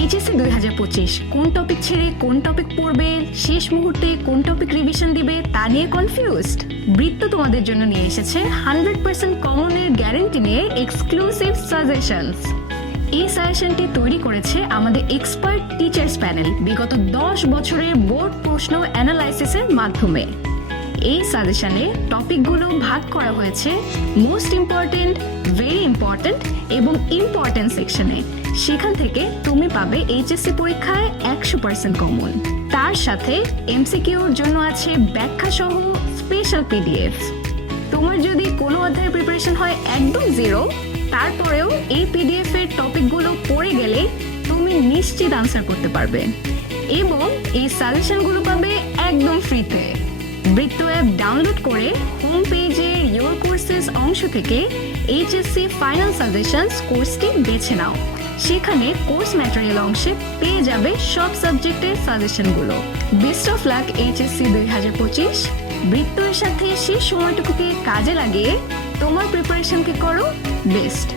HSC 2025 কোন topic ছেড়ে কোন টপিক পড়বে, শেষ মুহূর্তে কোন টপিক রিভিশন দিবে তা নিয়ে কনফিউজড? বৃত্ত তোমাদের জন্য নিয়ে এসেছে 100% কমনের গ্যারান্টি নিয়ে এক্সক্লুসিভ সাজেশনস। এই সাজেশনটি তৈরি করেছে আমাদের এক্সপার্ট টিচার্স প্যানেল বিগত 10 বছরের বোর্ড প্রশ্ন অ্যানালাইসিসের মাধ্যমে। এই সাজেশনে টপিকগুলো ভাগ করা হয়েছে মোস্ট ইম্পর্টেন্ট, ভেরি ইম্পর্টেন্ট এবং ইম্পর্টেন্ট সেকশনে। সেখান থেকে তুমি পাবে এইচএসসি পরীক্ষায় 100% কমন। তার সাথে এমসিকিউর জন্য আছে ব্যাখ্যা সহ স্পেশাল পিডিএফ। তোমার যদি কোনো অধ্যায়ের প্রিপারেশন হয় একদম জিরো, তারপরেও এই পিডিএফ এর টপিকগুলো পড়ে গেলে তুমি নিশ্চিত আনসার করতে পারবে। এবং এই সাজেশনগুলো পাবে একদম ফ্রিতে। বৃত্ত অ্যাপ ডাউনলোড করে হোম পেজে ইয়োর কোর্সেস অংশ থেকে এইচএসসি ফাইনাল সাজেশনস কোর্সটি বেছে নাও। সেখানে কোর্স ম্যাটেরিয়াল অংশে পেয়ে যাবে সব সাবজেক্টের সাজেশনগুলো। Best of luck HSC 2025। বৃত্ত এর সাথে সেই সময়টুকুকে কাজে লাগিয়ে তোমার প্রিপারেশনকে করো বেস্ট।